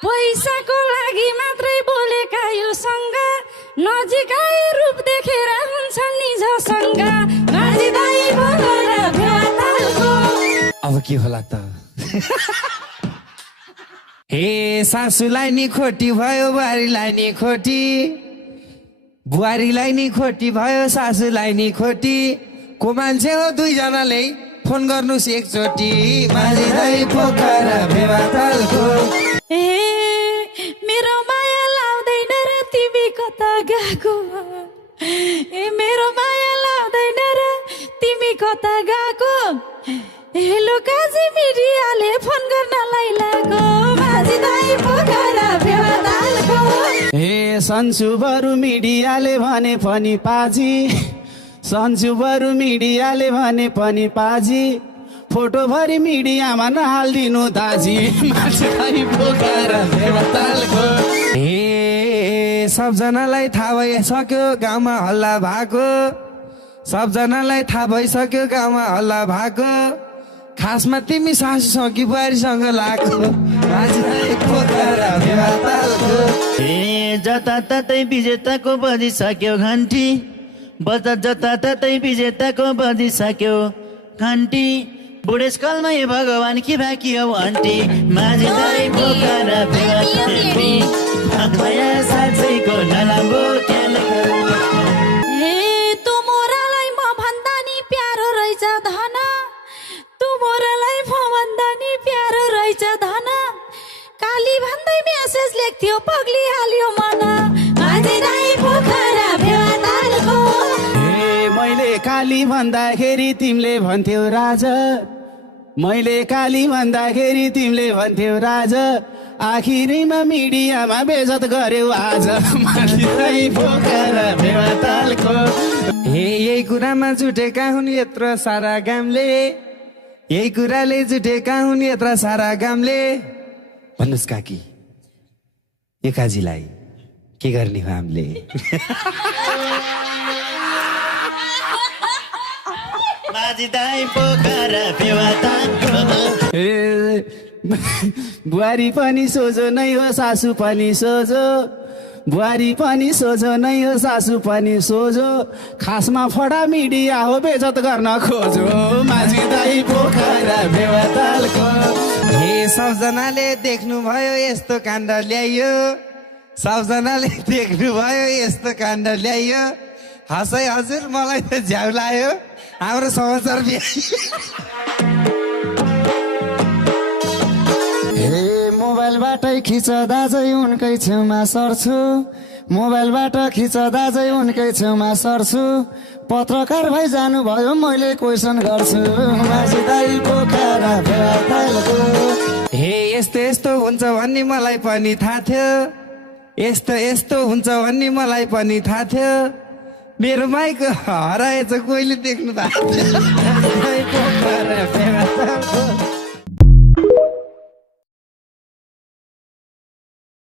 पैसाको लागि मात्रै बोलेका यो सँग नजिकै रूप देखेर हुन्छ निजसँग माझी दाइ बोलेर भेवातालको। अब के होला त हे सासूलाई नि खोटी भयो बुहारीलाई नि खोटी, बुहारीलाई नि खोटी भयो सासूलाई नि खोटी, को मान्छे हो दुईजनाले फोन गर्नुहोस् एकचोटि माझी दाइ पोखरा भेवातालको। ए मेरो माया लाउँदैन र तिमी कता गएको, ए मेरो माया लाउँदैन र तिमी कता गएको, हेलो काजी मिडियाले फोन गर्नलाई लाग्यो माझी दाइ पोखरा भेवातालको। हे सन्चु बरु मिडियाले भने पनि पाजी, सन्चु बरु मिडियाले भने पनि पाजी, फोटोभरि मिडियामा नहालिदिनु दाजी माझी दाइ पोखरा भेवातालको। ए सबजनालाई थाहा भइसक्यो गाउँमा हल्ला भएको, सबजनालाई थाहा भइसक्यो गाउँमा हल्ला भएको, खासमा तिमी सासूसँग कि बुहारीसँग लागेको माझी दाइ पोखरा भेवातालको। ए जताततै विजेताको बजिसक्यो घन्टी, जताततै विजेताको बजिसक्यो घन्टी, बुढेसकालमा हे भगवान के बाँकी हो आन्टी माझी दाइ पोखरा भेवातालको। माया साँच्चैको नराम्रो ख्याल गर्नु। ए तँ मोरालाई म भन्दा नि प्यारो रहेछ धन, तँ मोरालाई म भन्दा नि प्यारो रहेछ धन, काली भन्दै मेसेज लेख्थ्यो पग्ली हाल्यो मन माझी दाइ पोखरा भेवातालको। हे मैले काली भन्दाखेरि तिमीले भन्थ्यौ राजा, मैले काली भन्दाखेरि तिमीले भन्थ्यौ राजा, आखिरीमा मिडियामा बेजत गर्यौ आज माझी दाइ पोखरा भेवातालको। हे यही कुरामा जुटेका हुन् यत्र सारा गामले, यही कुराले जुटेका हुन् यत्र सारा गामले। भन्नुहोस् काकी यो काजीलाई के गर्ने हो हामीले? माझी दाइ पोखरा भेवातालको। ए बुहारी पनि सोझो नै हो सासू पनि सोझो, बुहारी पनि सोझो नै हो सासू पनि सोझो, खासमा फडा मिडिया हो बेजत गर्न खोजो माझी दाइ पोखरा भेवातालको। हे सबजनाले देख्नुभयो यस्तो काण्ड ल्याइयो, सबजनाले देख्नुभयो यस्तो काण्ड ल्याइयो, हँसै हजुर मलाई त झ्याउ लाग्यो हाम्रो समाचार हे मोबाइलबाटै खिच्दा चाहिँ उनकै छेउमा सर्छु, मोबाइलबाट खिच्दा चाहिँ उनकै छेउमा सर्छु, पत्रकार भाइ जानुभयो मैले क्वेसन गर्छु माझी दाइ पोखरा भेवातालको। हे यस्तो यस्तो हुन्छ भन्ने मलाई पनि थाहा थियो, यस्तो यस्तो हुन्छ भन्ने मलाई पनि थाहा थियो, मेरो माइक हराएछ कोहीले देख्नु भएको थियो।